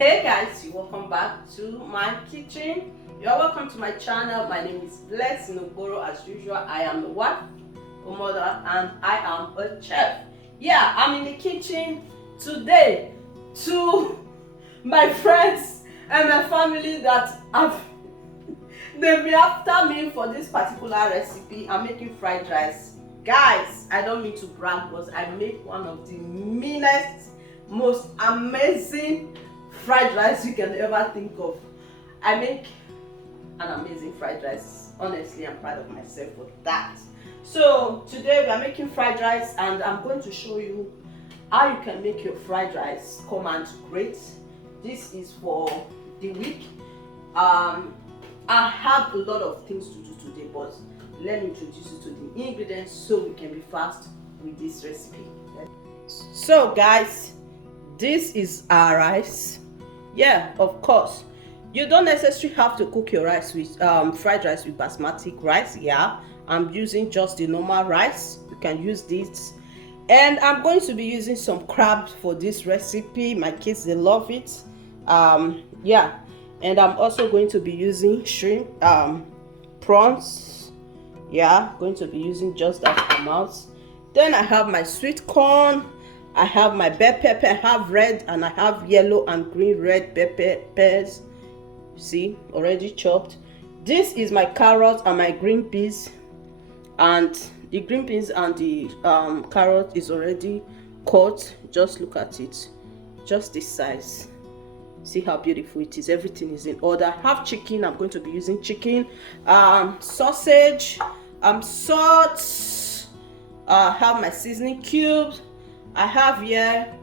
Hey guys, you welcome back to my kitchen. You're welcome to my channel. My name is Bless Noboro. As usual, I am the wife, a mother, and I am a chef. Yeah, I'm in the kitchen today to my friends and my family that have they've been after me for this particular recipe. I'm making fried rice. Guys, I don't mean to brag, but I make one of the meanest, most amazing fried rice you can ever think of. I make an amazing fried rice. Honestly, I'm proud of myself for that. So today we are making fried rice and I'm going to show you how you can make your fried rice come out great. This is for the week. I have a lot of things to do today, but let me introduce you to the ingredients so we can be fast with this recipe. So guys, this is our rice. Yeah, of course, you don't necessarily have to cook your rice with fried rice with basmati rice. Yeah, I'm using just the normal rice. You can use this, and I'm going to be using some crabs for this recipe. My kids, they love it. Yeah, and I'm also going to be using shrimp, prawns. Yeah, going to be using just that amount. Then I have my sweet corn, I have my bell pepper. I have red and I have yellow and green red peppers. See, already chopped. This is my carrot and my green peas, and the green peas and the carrot is already cut. Just look at it, just this size. See how beautiful it is. Everything is in order. I have chicken. I'm going to be using chicken, sausage, salt. I have my seasoning cubes. I have here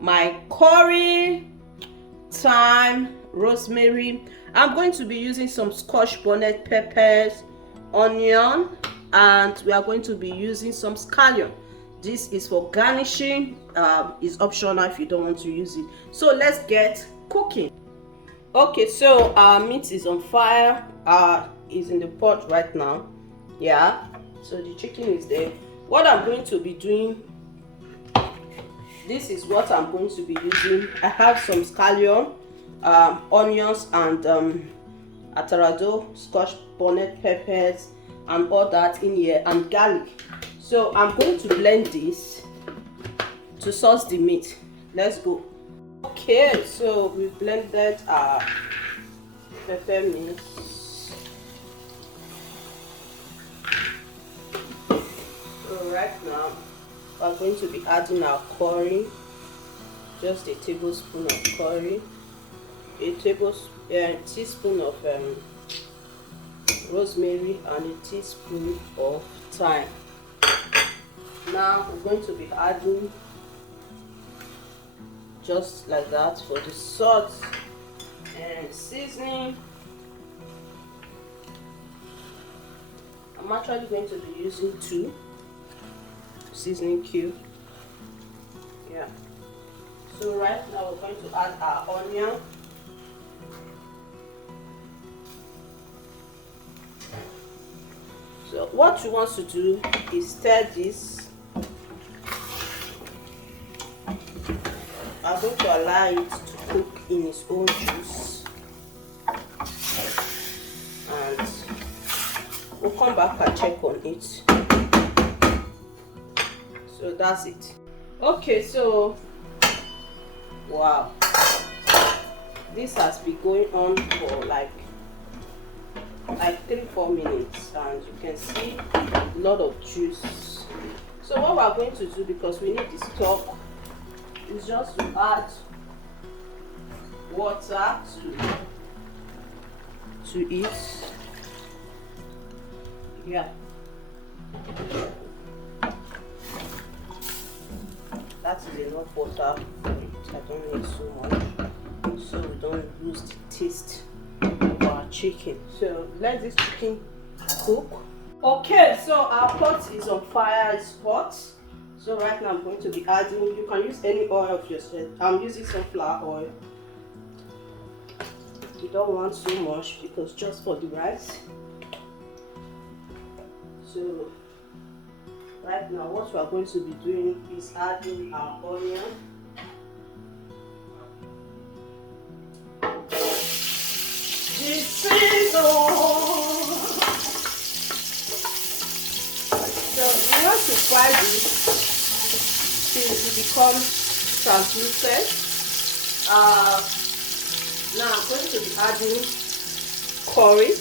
my curry, thyme, rosemary. I'm going to be using some scotch bonnet peppers, onion, and we are going to be using some scallion. This is for garnishing. It's optional if you don't want to use it. So let's get cooking. Okay, so our meat is on fire. Is in the pot right now. Yeah, so the chicken is there. What I'm going to be doing, this is what I'm going to be using. I have some scallion, onions, and atarado, scotch bonnet peppers, and all that in here, and garlic. So I'm going to blend this to sauce the meat. Let's go. Okay, so we've blended our pepper mix. So right now we're going to be adding our curry. Just a tablespoon of curry, a teaspoon of rosemary, and a teaspoon of thyme. Now we're going to be adding just like that for the salt and seasoning. I'm actually going to be using 2 seasoning cubes. Yeah. So right now we're going to add our onion. So what you want to do is stir this. I'm going to allow it to cook in its own juice, and we'll come back and check on it. So that's it. Okay, so wow, this has been going on for like 3-4 minutes, and you can see a lot of juice. So what we're going to do, because we need the stock, is just to add water to it. Yeah, that's enough water for it. I don't need so much, so we don't lose the taste of our chicken. So let this chicken cook. Okay, so our pot is on fire. It's hot. So right now I'm going to be adding, you can use any oil of your choice. I'm using sunflower oil. You don't want so much because just for the rice. So right now what we are going to be doing is adding our onion. to fry this till it becomes translucent. Now I'm going to be adding curry.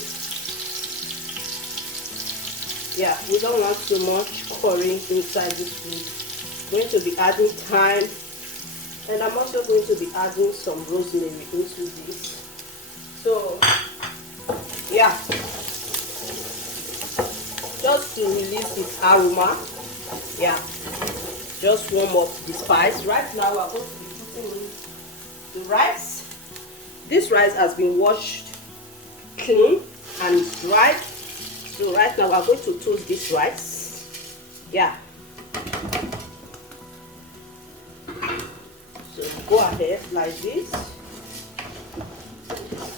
Yeah, we don't want too much curry inside this food. I'm going to be adding thyme, and I'm also going to be adding some rosemary into this. So yeah, just to release its aroma. Yeah, just warm up the spice. Right now we're going to be putting in the rice. This rice has been washed clean and dried. So right now we're going to toast this rice. Yeah. So go ahead like this.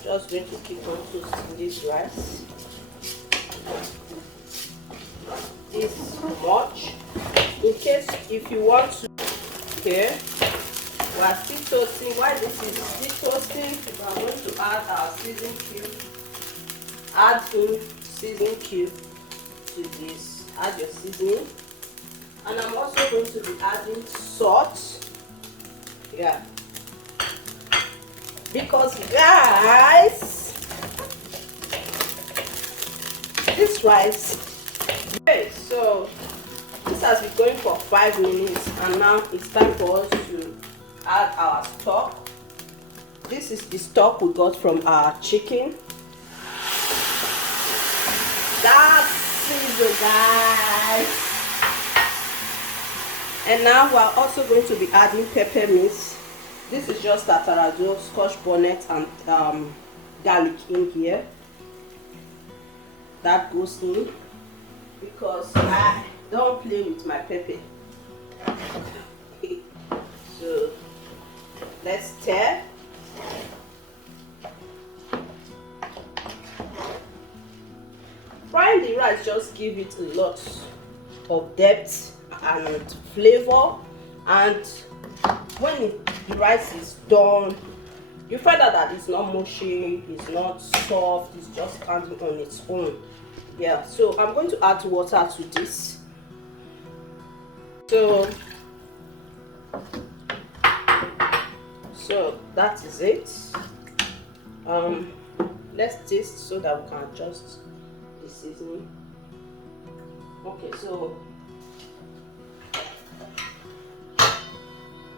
Just going to keep on toasting this rice. This much. In case if you want to, okay, we are still toasting. While this is still toasting, we are going to add our seasoning cube. Add in seasoning cube to this. Add your seasoning, and I'm also going to be adding salt. Yeah, because guys, this rice. Okay, so this has been going for 5 minutes, and now it's time for us to add our stock. This is the stock we got from our chicken. That's it, guys. And now we are also going to be adding pepper mix. This is just tatarado, scotch bonnet, and garlic in here. That goes in because I don't play with my pepper. So let's stir. Frying the rice just give it a lot of depth and flavor, and when the rice is done, you find out that it's not mushy, it's not soft, it's just standing on its own. Yeah, so I'm going to add water to this. So that is it. Let's taste so that we can adjust the seasoning. Okay, so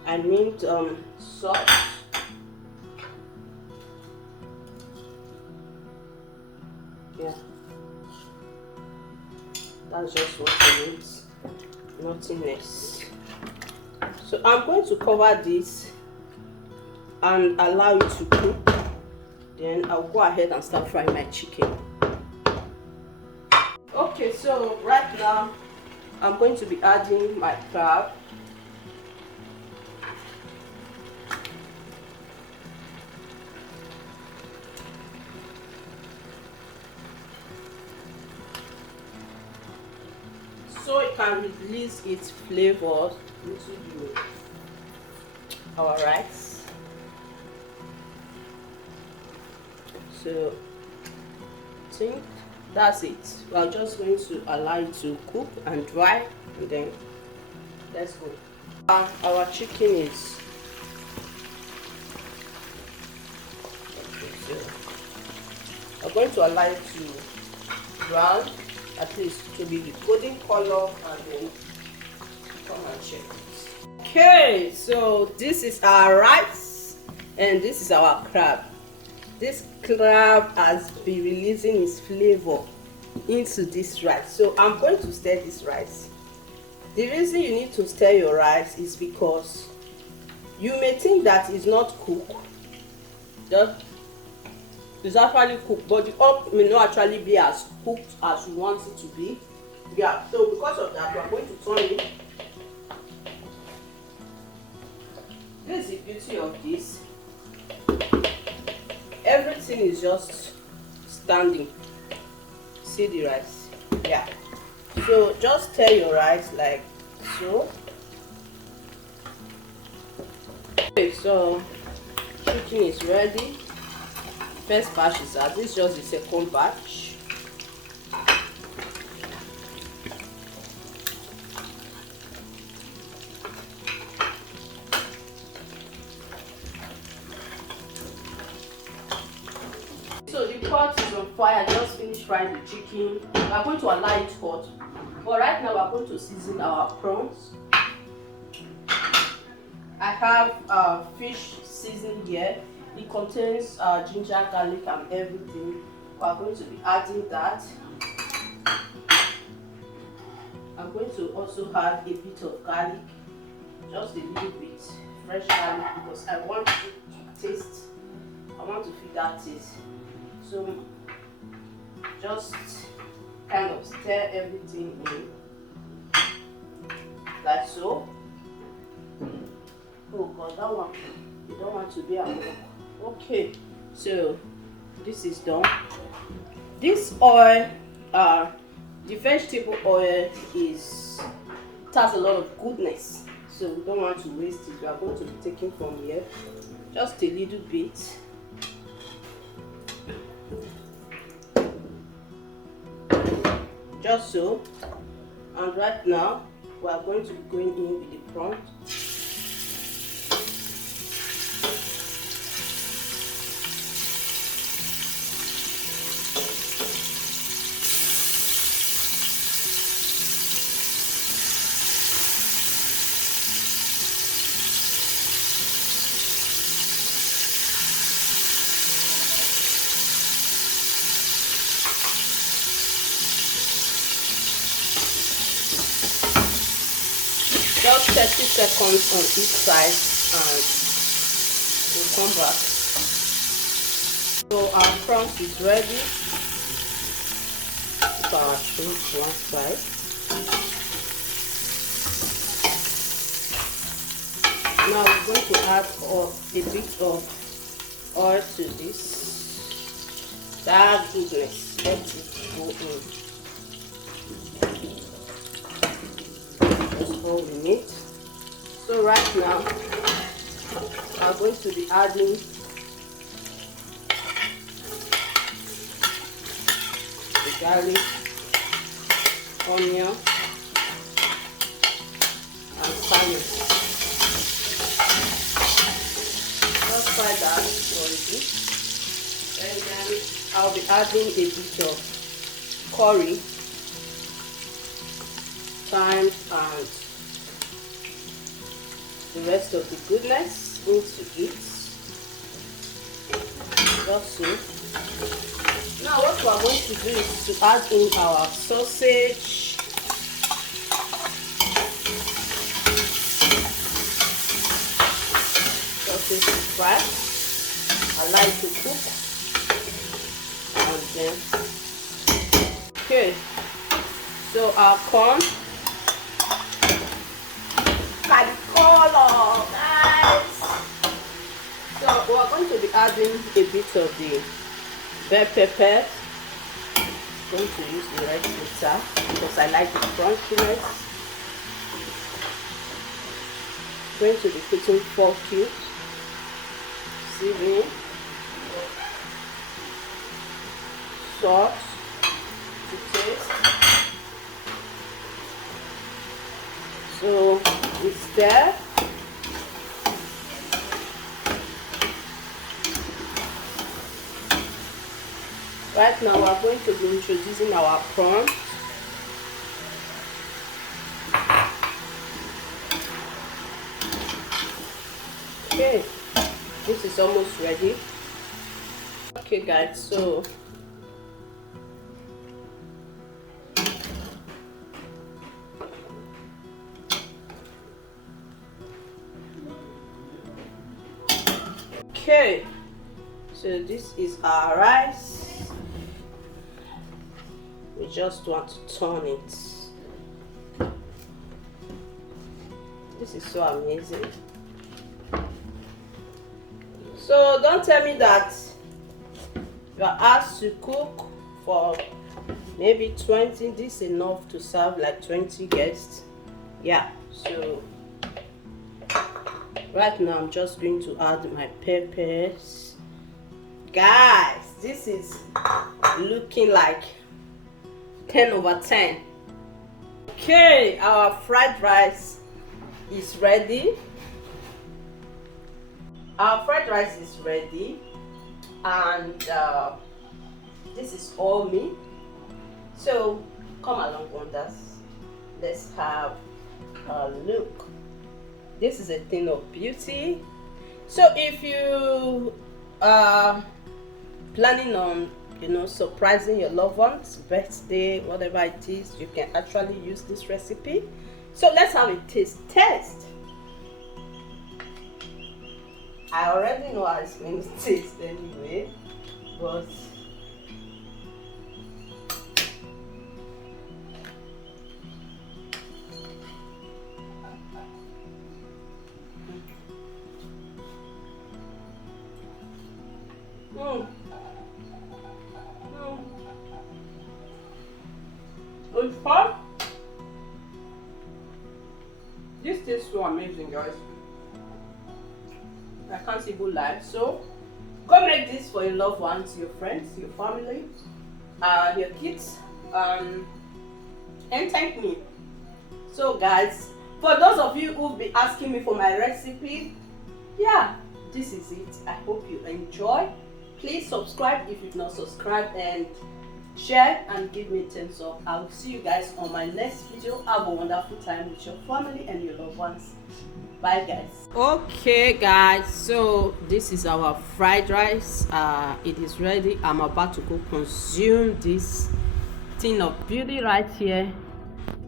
I need salt. Yeah, that's just what I need, nothing less. So I'm going to cover this and allow it to cook. Then I'll go ahead and start frying my chicken. Okay, so right now I'm going to be adding my crab. So it can release its flavors into our rice. So I think that's it. We are just going to allow it to cook and dry, and then let's go. Our chicken is okay, so we're going to allow it to brown, at least to be the golden color, and then come and check it. Okay, so this is our rice and this is our crab. This crab has been releasing its flavor into this rice, so I'm going to stir this rice. The reason you need to stir your rice is because you may think that it's not cooked. It's actually cooked, but the up may not actually be as cooked as you want it to be. Yeah, so because of that, we are going to turn it. This is the beauty of this. Everything is just standing. See the rice? Yeah. So just stir your rice like so. Okay, so chicken is ready. First batch is out. This is just the second batch. pot is on fire. I just finished frying the chicken. We are going to allow it hot. But right now we are going to season our prawns. I have fish seasoning here. It contains ginger, garlic, and everything. We are going to be adding that. I'm going to also add a bit of garlic, just a little bit, fresh garlic, because I want to taste. I want to feel that taste. So just kind of stir everything in, like so. Oh God, that one, you don't want to be at work. Okay, so this is done. This oil, the vegetable oil it has a lot of goodness, so we don't want to waste it. We are going to be taking from here, just a little bit. Just so. And right now, we are going to be going in with the prawns. Just 30 seconds on each side and we'll come back. So our prawns is ready. Put our shrimp to one side. Now we're going to add a bit of oil to this. That goodness, let it go in. All we need. So right now I'm going to be adding the garlic, onion, and salmon. Just fry that for a bit, and then I'll be adding a bit of curry, thyme, and the rest of the goodness into it. Just so. Now what we are going to do is to add in our sausage. Sausage is fried. I like to cook. And then, okay. So our corn. Guys, so we are going to be adding a bit of the bell pepper. I'm going to use the red pepper because I like the crunchiness. I'm going to be putting 4 cubes, seasoning, salt to taste. So it's there. Right now we are going to be introducing our prawns. Okay, this is almost ready. Okay guys, so okay, so this is our rice. We just want to turn it. This is so amazing. So don't tell me that you are asked to cook for maybe 20. This is enough to serve like 20 guests. Yeah, so right now I'm just going to add my peppers. Guys, this is looking like 10/10. Okay, our fried rice is ready. Our fried rice is ready, and This is all me. So come along with us. Let's have a look. This is a thing of beauty. So if you are planning on, surprising your loved ones, birthday, whatever it is, you can actually use this recipe. So let's have a taste test. I already know how it's going to taste anyway, but it's fun. This tastes so amazing, guys. I can't even lie. So go make this for your loved ones, your friends, your family, your kids, and thank me. So guys, for those of you who'll be asking me for my recipe, yeah, this is it. I hope you enjoy. Please subscribe if you've not subscribed, and share and give me a thumbs up. I will see you guys on my next video. Have a wonderful time with your family and your loved ones. Bye guys. Okay guys, so this is our fried rice. It is ready. I'm about to go consume this thing of beauty right here.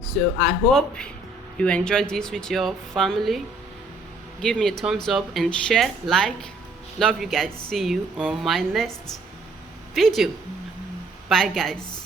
So I hope you enjoyed this with your family. Give me a thumbs up and share, like. Love you guys. See you on my next video. Bye guys.